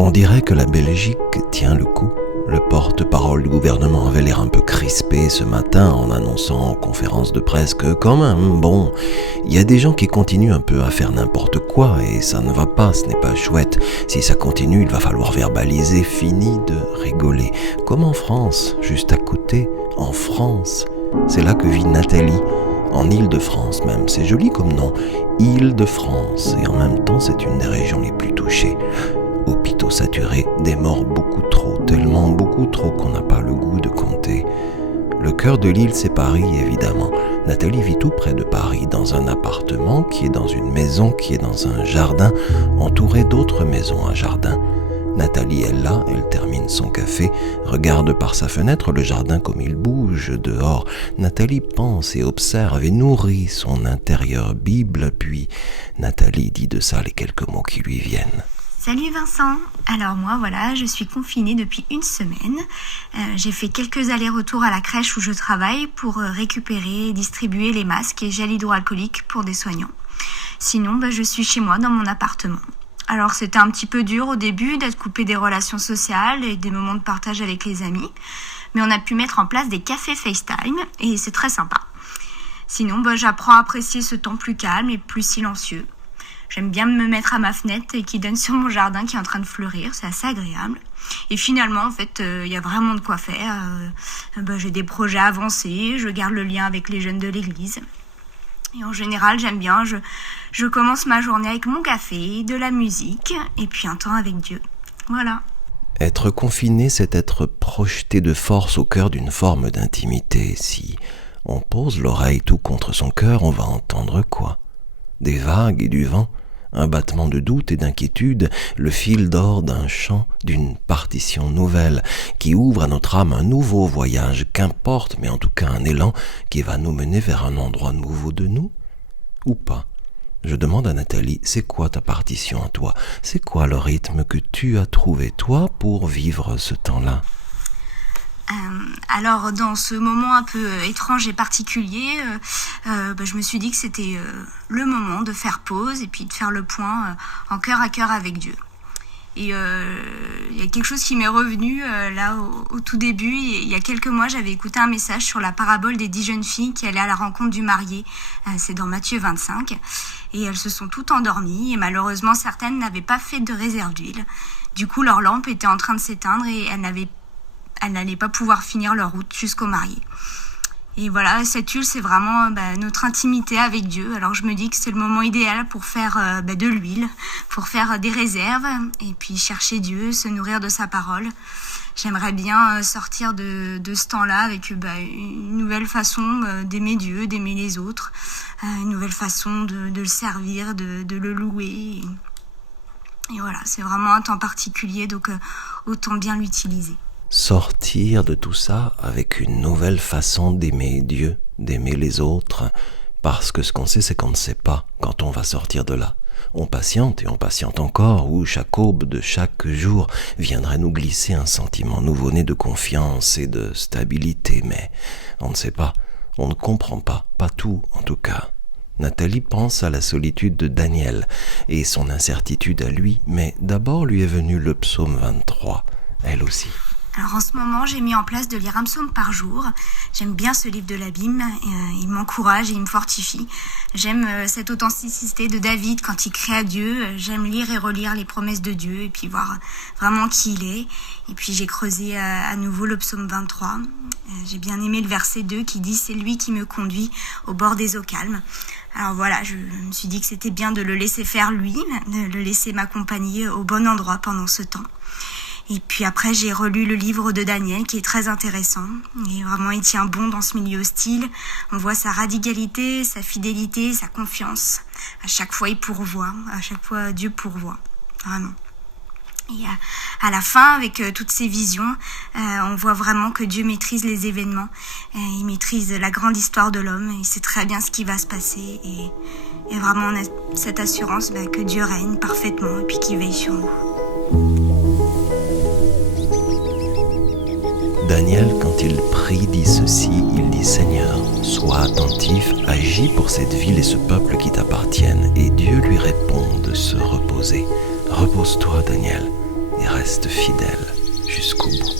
On dirait que la Belgique tient le coup. Le porte-parole du gouvernement avait l'air un peu crispé ce matin en annonçant en conférence de presse que quand même, bon, il y a des gens qui continuent un peu à faire n'importe quoi et ça ne va pas, ce n'est pas chouette. Si ça continue, il va falloir verbaliser, fini de rigoler. Comme en France, juste à côté, en France. C'est là que vit Nathalie, en Île-de-France même. C'est joli comme nom, Île-de-France. Et en même temps, c'est une des régions les plus touchées. Hôpitaux saturés, des morts beaucoup trop, tellement beaucoup trop qu'on n'a pas le goût de compter. Le cœur de l'île, c'est Paris, évidemment. Nathalie vit tout près de Paris, dans un appartement qui est dans une maison, qui est dans un jardin, entouré d'autres maisons à jardin. Nathalie est là, elle termine son café, regarde par sa fenêtre le jardin comme il bouge dehors. Nathalie pense et observe et nourrit son intérieur Bible, puis Nathalie dit de ça les quelques mots qui lui viennent. Salut Vincent, alors moi voilà, je suis confinée depuis une semaine. J'ai fait quelques allers-retours à la crèche où je travaille pour récupérer et distribuer les masques et gel hydroalcoolique pour des soignants. Sinon, je suis chez moi dans mon appartement. Alors c'était un petit peu dur au début d'être coupée des relations sociales et des moments de partage avec les amis, mais on a pu mettre en place des cafés FaceTime et c'est très sympa. Sinon, j'apprends à apprécier ce temps plus calme et plus silencieux. J'aime bien me mettre à ma fenêtre et qui donne sur mon jardin qui est en train de fleurir, c'est assez agréable. Et finalement, en fait, y a vraiment de quoi faire. J'ai des projets avancés, je garde le lien avec les jeunes de l'église. Et en général, j'aime bien, je commence ma journée avec mon café, de la musique, et puis un temps avec Dieu. Voilà. Être confiné, c'est être projeté de force au cœur d'une forme d'intimité. Si on pose l'oreille tout contre son cœur, on va entendre quoi ? Des vagues et du vent, un battement de doute et d'inquiétude, le fil d'or d'un chant, d'une partition nouvelle qui ouvre à notre âme un nouveau voyage, qu'importe, mais en tout cas un élan qui va nous mener vers un endroit nouveau de nous, ou pas. Je demande à Nathalie, c'est quoi ta partition à toi ? C'est quoi le rythme que tu as trouvé, toi, pour vivre ce temps-là ? Alors dans ce moment un peu étrange et particulier, je me suis dit que c'était le moment de faire pause et puis de faire le point en cœur à cœur avec Dieu. Et il y a quelque chose qui m'est revenu là au tout début. Il y a quelques mois, j'avais écouté un message sur la parabole des 10 jeunes filles qui allaient à la rencontre du marié. C'est dans Matthieu 25. Et elles se sont toutes endormies et malheureusement certaines n'avaient pas fait de réserve d'huile. Du coup, leur lampe était en train de s'éteindre et elles n'allaient pas pouvoir finir leur route jusqu'au marié. Et voilà, cette huile, c'est vraiment notre intimité avec Dieu. Alors je me dis que c'est le moment idéal pour faire de l'huile, pour faire des réserves et puis chercher Dieu, se nourrir de sa parole. J'aimerais bien sortir de ce temps-là avec une nouvelle façon d'aimer Dieu, d'aimer les autres, une nouvelle façon de le servir, de le louer. Et voilà, c'est vraiment un temps particulier, donc autant bien l'utiliser. Sortir de tout ça avec une nouvelle façon d'aimer Dieu, d'aimer les autres, parce que ce qu'on sait, c'est qu'on ne sait pas quand on va sortir de là. On patiente et on patiente encore, où chaque aube de chaque jour viendrait nous glisser un sentiment nouveau-né de confiance et de stabilité, mais on ne sait pas, on ne comprend pas tout en tout cas. Nathalie pense à la solitude de Daniel et son incertitude à lui, mais d'abord lui est venu le psaume 23, elle aussi. Alors en ce moment, j'ai mis en place de lire un psaume par jour. J'aime bien ce livre de la Bible, il m'encourage et il me fortifie. J'aime cette authenticité de David quand il crie à Dieu. J'aime lire et relire les promesses de Dieu et puis voir vraiment qui il est. Et puis j'ai creusé à nouveau le psaume 23. J'ai bien aimé le verset 2 qui dit « C'est lui qui me conduit au bord des eaux calmes ». Alors voilà, je me suis dit que c'était bien de le laisser faire lui, de le laisser m'accompagner au bon endroit pendant ce temps. Et puis après, j'ai relu le livre de Daniel qui est très intéressant. Et vraiment, il tient bon dans ce milieu hostile. On voit sa radicalité, sa fidélité, sa confiance. À chaque fois, il pourvoit. À chaque fois, Dieu pourvoit. Vraiment. Et à la fin, avec toutes ces visions, on voit vraiment que Dieu maîtrise les événements. Il maîtrise la grande histoire de l'homme. Il sait très bien ce qui va se passer. Et vraiment, on a cette assurance que Dieu règne parfaitement et puis qu'il veille sur nous. Daniel, quand il prie, dit ceci, il dit « Seigneur, sois attentif, agis pour cette ville et ce peuple qui t'appartiennent. » Et Dieu lui répond de se reposer. Repose-toi, Daniel, et reste fidèle jusqu'au bout.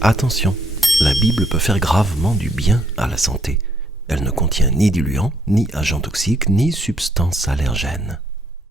Attention, la Bible peut faire gravement du bien à la santé. Elle ne contient ni diluants, ni agents toxiques, ni substances allergènes.